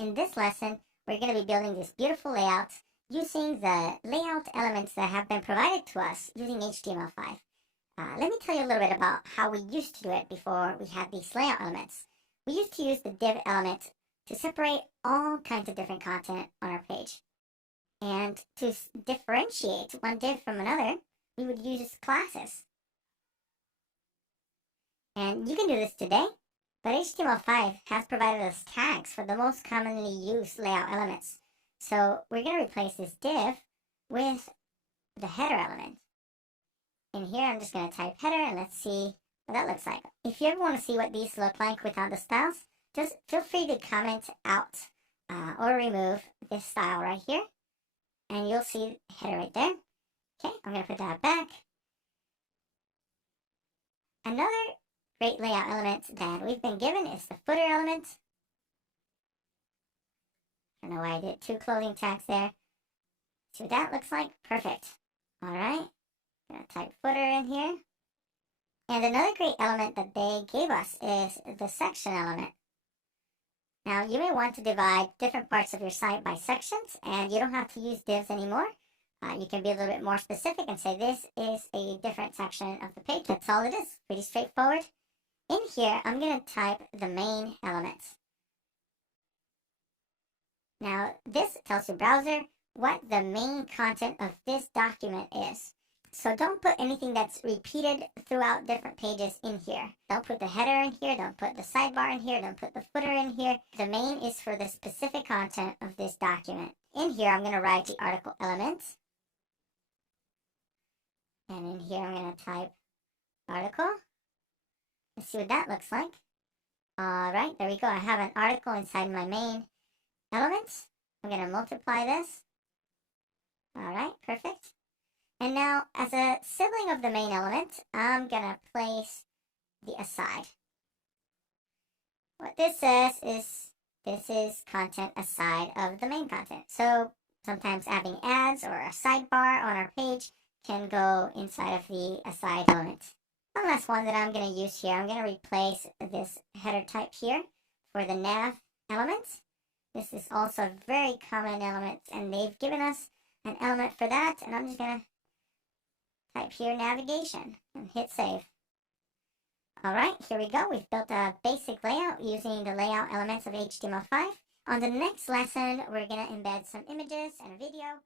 In this lesson, we're going to be building this beautiful layout using the layout elements that have been provided to us using HTML5. Let me tell you a little bit about how we used to do it before we had these layout elements. We used to use the div element to separate all kinds of different content on our page. And to differentiate one div from another, we would use classes. And you can do this today, but HTML5 has provided us tags for the most commonly used layout elements. So we're going to replace this div with the header element. In here, I'm just going to type header, and let's see what that looks like. If you ever want to see what these look like without the styles, just feel free to comment out or remove this style right here, and you'll see header right there. Okay, I'm going to put that back. Another great layout element that we've been given is the footer element. I don't know why I did two clothing tags there. See what that looks like? Perfect. All right. I'm going to type footer in here. And another great element that they gave us is the section element. Now, you may want to divide different parts of your site by sections, and you don't have to use divs anymore. You can be a little bit more specific and say this is a different section of the page. That's all it is. Pretty straightforward. In here, I'm going to type the main element. Now, this tells your browser what the main content of this document is. So don't put anything that's repeated throughout different pages in here. Don't put the header in here. Don't put the sidebar in here. Don't put the footer in here. The main is for the specific content of this document. In here, I'm going to write the article element. And in here, I'm going to type article. Let's see what that looks like. All right, there we go. I have an article inside my main element. I'm going to multiply this. All right, perfect. And now, as a sibling of the main element, I'm going to place the aside. What this says is this is content aside of the main content. So sometimes adding ads or a sidebar on our page can go inside of the aside element. One last one that I'm going to use here, I'm going to replace this header type here for the nav element. This is also a very common element, and they've given us an element for that, and I'm just going to type here navigation and hit save. All right, here we go. We've built a basic layout using the layout elements of HTML5. On the next lesson, we're going to embed some images and a video.